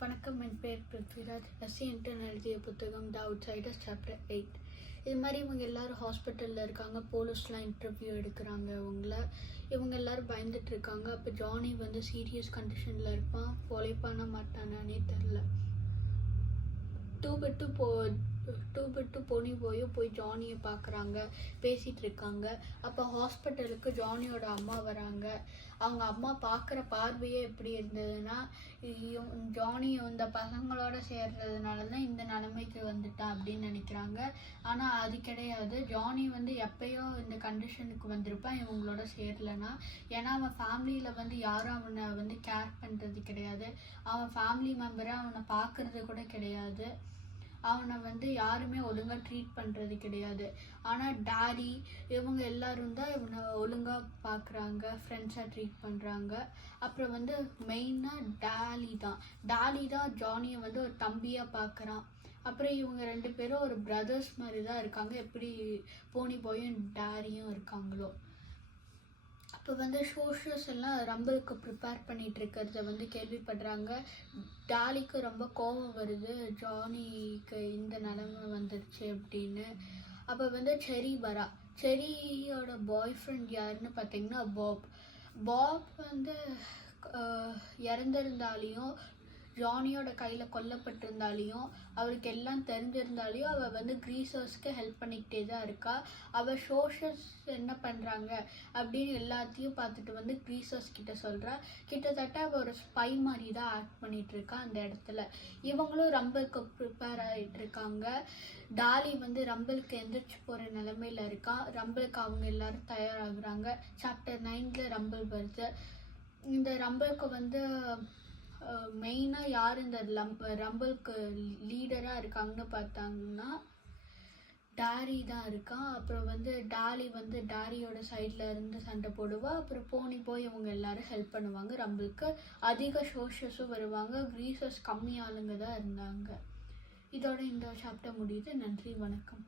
வணக்கம், என் பேர் பிருத்விராஜ். எஸ்சி எழுதிய புத்தகம் த அவுட்சைடர்ஸ் சாப்டர் 8. இது மாதிரி இவங்க எல்லோரும் ஹாஸ்பிட்டலில் இருக்காங்க. போலீஸ்லாம் இன்டர்வியூ எடுக்கிறாங்க. இவங்க எல்லோரும் பயந்துட்டு இருக்காங்க. அப்போ ஜானி வந்து சீரியஸ் கண்டிஷனில் இருப்பான். பொழைப்பானா மாட்டானானே தெரில. டூ பெட்டு பொனி போய் ஜானியை பார்க்குறாங்க, பேசிகிட்டு இருக்காங்க. அப்போ ஹாஸ்பிட்டலுக்கு ஜானியோட அம்மா வராங்க. அவங்க அம்மா பார்க்குற பார்வையே எப்படி இருந்ததுன்னா, ஜானி இந்த பசங்களோட சேர்றதுனால தான் இந்த நிலைமைக்கு வந்துட்டான் அப்படின்னு நினைக்கிறாங்க. ஆனால் அது கிடையாது. ஜானி வந்து எப்பயோ இந்த கண்டிஷனுக்கு வந்திருப்பான் இவங்களோட சேரலைன்னா. ஏன்னா அவன் ஃபேமிலியில் வந்து யாரும் அவனை வந்து கேர் பண்ணுறது கிடையாது. அவன் ஃபேமிலி மெம்பரை அவனை பார்க்குறது கூட கிடையாது. அவனை வந்து யாருமே ஒழுங்காக ட்ரீட் பண்ணுறது கிடையாது. ஆனால் டாடி இவங்க எல்லோரும் தான் இவனை ஒழுங்காக பார்க்குறாங்க, ஃப்ரெண்ட்ஸாக ட்ரீட் பண்ணுறாங்க. அப்புறம் வந்து மெயினாக டாலி தான் ஜானியை வந்து ஒரு தம்பியாக பார்க்குறான். அப்புறம் இவங்க 2 பேரும் ஒரு பிரதர்ஸ் மாதிரி தான் இருக்காங்க, எப்படி போனி பாயும் டாடியும் இருக்காங்களோ. இப்போ வந்து சோஷியல்ஸ் எல்லாம் ரம்பிளுக்கு ப்ரிப்பேர் பண்ணிகிட்டு இருக்கிறத வந்து கேள்விப்படுறாங்க. டாலிக்கு ரொம்ப கோபம் வருது, ஜானிக்கு இந்த நிலைமை வந்துடுச்சு அப்படின்னு. அப்போ வந்து செரியோட பாய் ஃப்ரெண்ட் யாருன்னு பார்த்தீங்கன்னா பாப் வந்து இறந்திருந்தாலையும் ஜானியோட கையில் கொல்லப்பட்டிருந்தாலையும் அவளுக்கு எல்லாம் தெரிஞ்சிருந்தாலையும் அவள் வந்து கிரீசர்ஸ்க்கு ஹெல்ப் பண்ணிக்கிட்டே தான் இருக்கா. அவள் சோஷியல்ஸ் என்ன பண்ணுறாங்க அப்படின்னு எல்லாத்தையும் பார்த்துட்டு வந்து கிரீசர்ஸ் கிட்ட சொல்கிறா. கிட்டத்தட்ட அவள் ஒரு ஸ்பை மாதிரி தான் ஆக்ட் பண்ணிகிட்ருக்கா அந்த இடத்துல. இவங்களும் ரம்பிளுக்கு ப்ரிப்பேர் ஆகிட்டு இருக்காங்க. டாலி வந்து ரம்பிளுக்கு எந்திரிச்சு போகிற நிலைமையில் இருக்கா. ரம்பிளுக்கு அவங்க எல்லாரும் தயாராகிறாங்க. சாப்டர் 9 ரம்பிள் வருது. இந்த ரம்பிளுக்கு வந்து மெயினாக யார் இந்த ரம்பிளுக்கு லீடராக இருக்காங்கன்னு பார்த்தாங்கன்னா டாரி தான் இருக்கான். அப்புறம் வந்து டாலி வந்து டாரியோட சைடில் இருந்து சண்டை போடுவா. அப்புறம் போய் இவங்க எல்லாரும் ஹெல்ப் பண்ணுவாங்க. ரம்பிளுக்கு அதிக சோஷியஸும் வருவாங்க. கிரீசர்ஸ் கம்மி ஆளுங்க தான் இருந்தாங்க. இதோட இந்த சாப்டர் முடியுது. நன்றி, வணக்கம்.